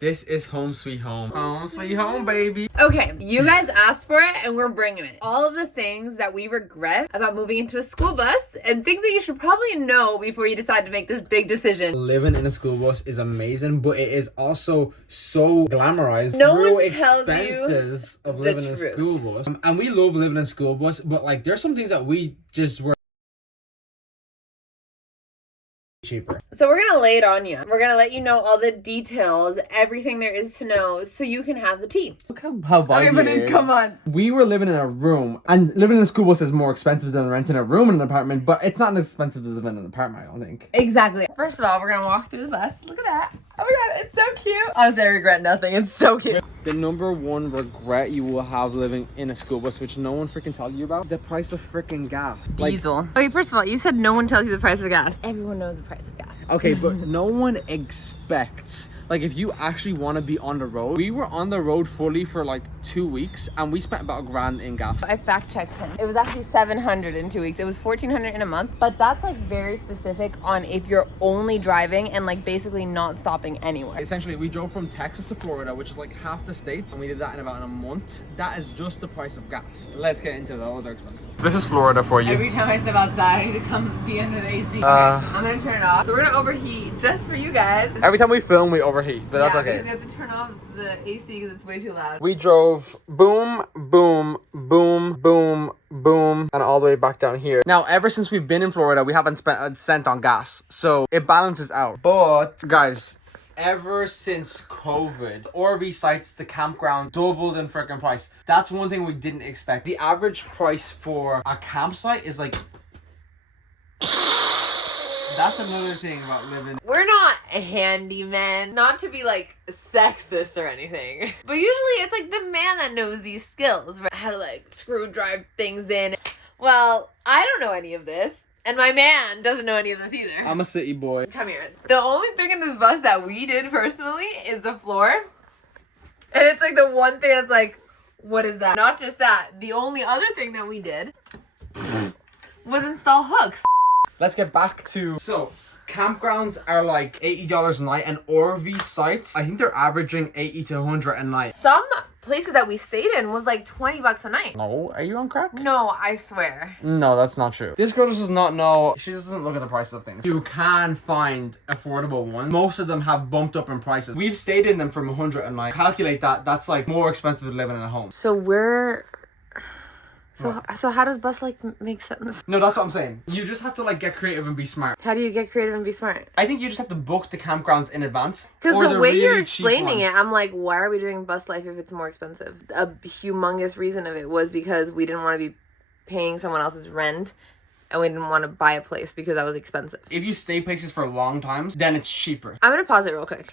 This is home sweet home. Home sweet home, baby. Okay, you guys asked for it and we're bringing it. All of the things that we regret about moving into a school bus and things that you should probably know before you decide to make this big decision. Living in a school bus is amazing, but it is also so glamorized. No Real one tells expenses you of the living in a truth. school bus. And we love living in a school bus, but like there's some things that we just were cheaper. So we're gonna lay it on you. We're gonna let you know all the details, everything there is to know, so you can have the tea. Look how vibey Everybody, it is. come on. We were living in a room, and living in a school bus is more expensive than renting a room in an apartment, but it's not as expensive as living in an apartment, I don't think. Exactly. First of all, we're gonna walk through the bus. Look at that. Oh my god, it's so cute. Honestly, I regret nothing. It's so cute. The number one regret you will have living in a school bus, which no one freaking tells you about, the price of freaking gas. Diesel. Okay, first of all, you said no one tells you the price of gas. Everyone knows the price of gas. Okay, but no one expects, like, if you actually want to be on the road. We were on the road fully for like 2 weeks, and we spent about $1,000 in gas. I fact checked him. It was actually $700 in 2 weeks. It was $1,400 in a month, but that's like very specific on if you're only driving and like basically not stopping anywhere. Essentially, we drove from Texas to Florida, which is like half the states, and we did that in about a month. That is just the price of gas. Let's get into the other expenses. This is Florida for you. Every time I step outside, I need to come be under the AC. I'm gonna turn it off. So we're gonna overheat just for you guys. Every time we film, we overheat, but that's okay. Because we have to turn off the AC because it's way too loud. We drove boom, boom, boom, boom, boom, and all the way back down here. Now, ever since we've been in Florida, we haven't spent a cent on gas, so it balances out. But, guys, ever since COVID, Orby sites, the campground, doubled in freaking price. That's one thing we didn't expect. The average price for a campsite is like... That's another thing about living. We're not handymen, not to be like sexist or anything, but usually it's like the man that knows these skills, right? How to like screw drive things in. Well, I don't know any of this, and my man doesn't know any of this either. I'm a city boy. Come here. The only thing in this bus that we did personally is the floor, and it's like the one thing that's like, what is that? Not just that. The only other thing that we did was install hooks. Let's get back to... So, campgrounds are like $80 a night, and RV sites, I think they're averaging $80 to $100 a night. Some places that we stayed in was like $20 a night. No, are you on crack? No, I swear. No, that's not true. This girl does not know. She doesn't look at the prices of things. You can find affordable ones. Most of them have bumped up in prices. We've stayed in them from $100 a night. Calculate that. That's like more expensive than living in a home. So we're... So how does bus life make sense? No, that's what I'm saying. You just have to like get creative and be smart. How do you get creative and be smart? I think you just have to book the campgrounds in advance. Because the way really you're cheap explaining ones. it, I'm like, why are we doing bus life if it's more expensive? A humongous reason of it was because we didn't want to be paying someone else's rent, and we didn't want to buy a place because that was expensive. If you stay places for long times, then it's cheaper. I'm gonna pause it real quick.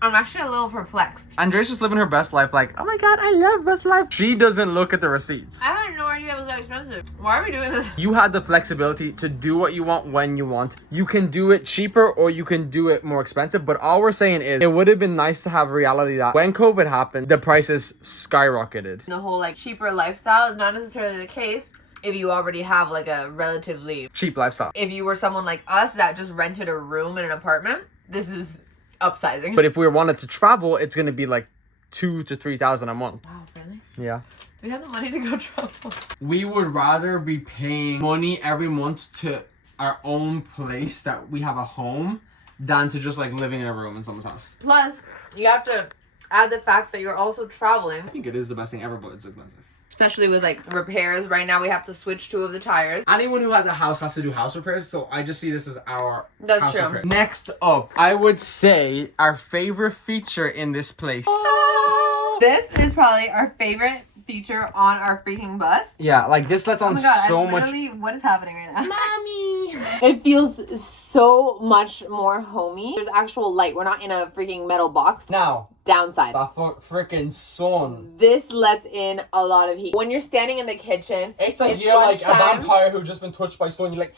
I'm actually a little perplexed. Andrea's just living her best life like, oh my god, I love best life. She doesn't look at the receipts. I had no idea it was that expensive. Why are we doing this? You had the flexibility to do what you want when you want. You can do it cheaper or you can do it more expensive. But all we're saying is it would have been nice to have reality that when COVID happened, the prices skyrocketed. The whole like cheaper lifestyle is not necessarily the case if you already have like a relatively Cheap lifestyle. If you were someone like us that just rented a room in an apartment, this is upsizing. But if we wanted to travel, it's going to be like $2,000 to $3,000 a month. Wow, really? Yeah. Do we have the money to go travel? We would rather be paying money every month to our own place that we have a home than to just like living in a room in someone's house. Plus, you have to add the fact that you're also traveling. I think it is the best thing ever, but it's expensive. Especially with like repairs. Right now we have to switch 2 of the tires. Anyone who has a house has to do house repairs, so I just see this as our That's house true. repair. Next up, I would say our favorite feature in this place. This is probably our favorite feature on our freaking bus. Yeah, like this lets on so much. What is happening right now? Mommy! It feels so much more homey. There's actual light. We're not in a freaking metal box. Now, Downside. the freaking sun. This lets in a lot of heat. When you're standing in the kitchen, It's like it's you're like a lunchtime. vampire who just been touched by sun. You're like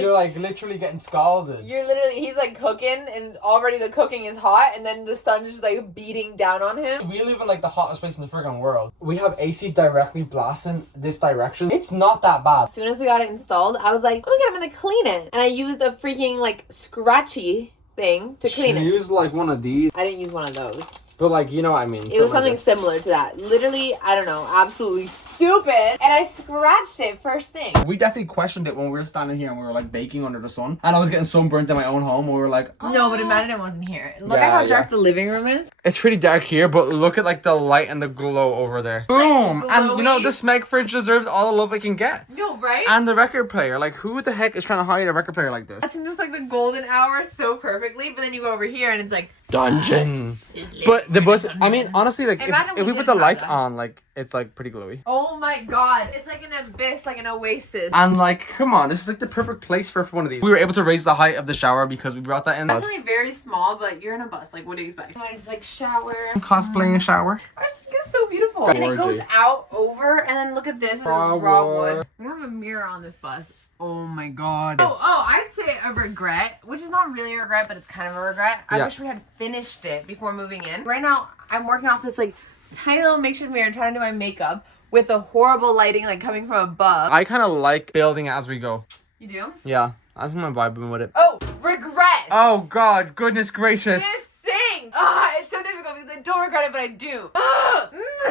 you're like literally getting scalded. He's like cooking and already the cooking is hot and then the sun's just like beating down on him. We live in like the hottest place in the friggin' world. We have AC directly blasting this direction. It's not that bad. As soon as we got it installed, I was like, oh my god, I'm gonna clean it. And I used a freaking like scratchy thing to clean it. Use like one of these. I didn't use one of those. But like, you know what I mean. It was something similar to that. Literally, I don't know, absolutely stupid. And I scratched it first thing. We definitely questioned it when we were standing here and we were like baking under the sun. And I was getting sunburnt in my own home. And we were like, oh. No, but imagine it wasn't here. Look at how dark the living room is. It's pretty dark here, but look at like the light and the glow over there. Boom! Like and you know, the Smeg fridge deserves all the love it can get. No, right? And the record player. Like, who the heck is trying to hide a record player like this? That's just like the golden hour so perfectly, but then you go over here and it's like dungeon. But the bus, I mean, honestly, like if we put the lights on, like it's like pretty glowy. Oh my god, it's like an abyss, like an oasis. And like, come on, this is like the perfect place for one of these. We were able to raise the height of the shower because we brought that in. Definitely very small, but you're in a bus. Like, what do you expect? You want to just like shower. Cosplaying a shower. I think it's so beautiful. And it goes out over, and then look at this. There's raw wood. We don't have a mirror on this bus. Oh my god. Oh, I'd say a regret, which is not really a regret, but it's kind of a regret. I wish we had finished it before moving in. Right now, I'm working off this like tiny little makeshift mirror, trying to do my makeup with a horrible lighting like coming from above. I kind of like building it as we go. You do? Yeah, I'm vibing with it. Oh, regret. Oh god, goodness gracious. This thing. It's so difficult because I don't regret it, but I do.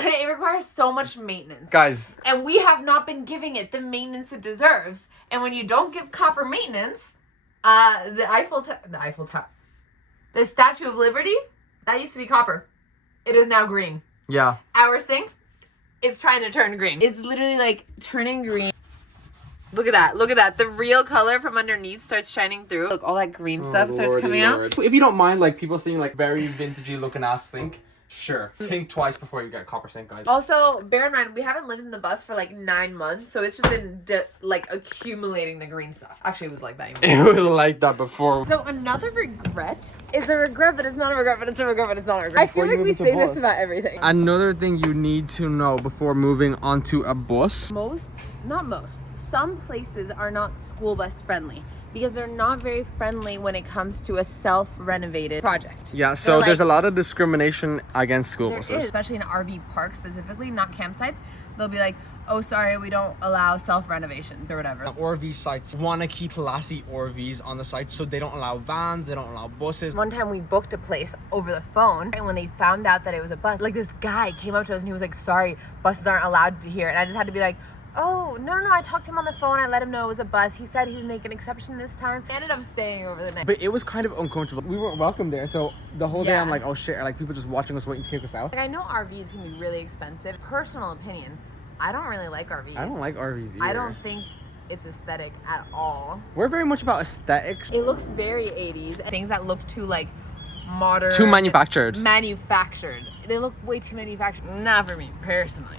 It requires so much maintenance. Guys. And we have not been giving it the maintenance it deserves. And when you don't give copper maintenance, the Statue of Liberty, that used to be copper. It is now green. Yeah. Our sink is trying to turn green. It's literally like turning green. Look at that. Look at that. The real color from underneath starts shining through. Look, all that green stuff starts coming out. If you don't mind, like, people seeing, like, very vintagey looking ass sink, sure. Think twice before you get copper sink, guys. Also, bear in mind, we haven't lived in the bus for, like, 9 months, so it's just been, like, accumulating the green stuff. Actually, it was like that. It was like that before. So, another regret is a regret, but it's not a regret, but it's a regret, but it's not a regret. I feel like we say this about everything. Another thing you need to know before moving onto a bus. Some places are not school bus friendly because they're not very friendly when it comes to a self-renovated project. Yeah, so there's a lot of discrimination against school buses. Especially in RV parks specifically, not campsites. They'll be like, oh, sorry, we don't allow self-renovations or whatever. RV sites want to keep classy RVs on the site, so they don't allow vans, they don't allow buses. One time we booked a place over the phone, and when they found out that it was a bus, like this guy came up to us and he was like, sorry, buses aren't allowed to here. And I just had to be like, oh, no, I talked to him on the phone. I let him know it was a bus. He said he would make an exception this time. I ended up staying over the night. But it was kind of uncomfortable. We weren't welcome there, so the whole day I'm like, oh shit, like people just watching us waiting to kick us out. Like, I know RVs can be really expensive. Personal opinion, I don't really like RVs. I don't like RVs either. I don't think it's aesthetic at all. We're very much about aesthetics. It looks very 80s. Things that look too like modern. Too manufactured. They look way too manufactured. Not for me, personally.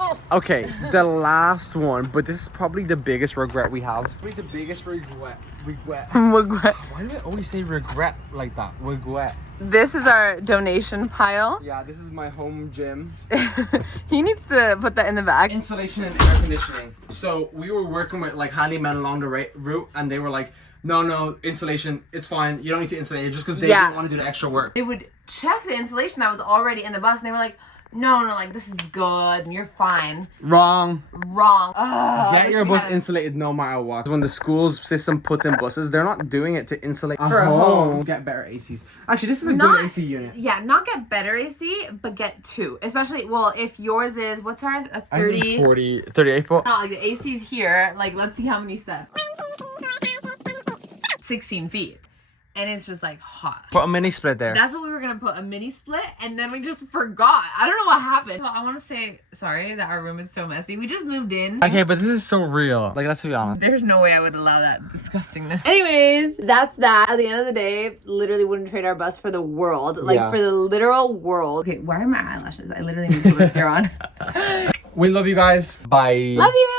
Oh. Okay, the last one, but this is probably the biggest regret we have. Probably the biggest regret. Regret. Why do I always say regret like that? Regret. This is our donation pile. Yeah, this is my home gym. He needs to put that in the bag. Insulation and air conditioning. So we were working with like handymen along the route, and they were like, no, insulation, it's fine. You don't need to insulate it just because they didn't want to do the extra work. They would check the insulation that was already in the bus, and they were like, no, like, this is good, you're fine. Wrong. Get your bus insulated no matter what. When the school's system puts in buses, they're not doing it to insulate a home. Get better ACs. Actually, this is a good AC unit. Yeah, not get better AC, but get two. Especially, well, if yours is, what's our, a 30? 38 foot. No, like, the AC's here. Like, let's see how many steps. 16 feet. And it's just like hot. Put a mini split there. That's what we were gonna put, a mini split, and then we just forgot. I don't know what happened. So I want to say sorry that our room is so messy. We just moved in. Okay, but this is so real. Like, let's be honest. There's no way I would allow that disgustingness. Anyways, that's that. At the end of the day, literally wouldn't trade our bus for the world. Like, for the literal world. Okay, where are my eyelashes? I literally need to put mascara on. We love you guys. Bye. Love you.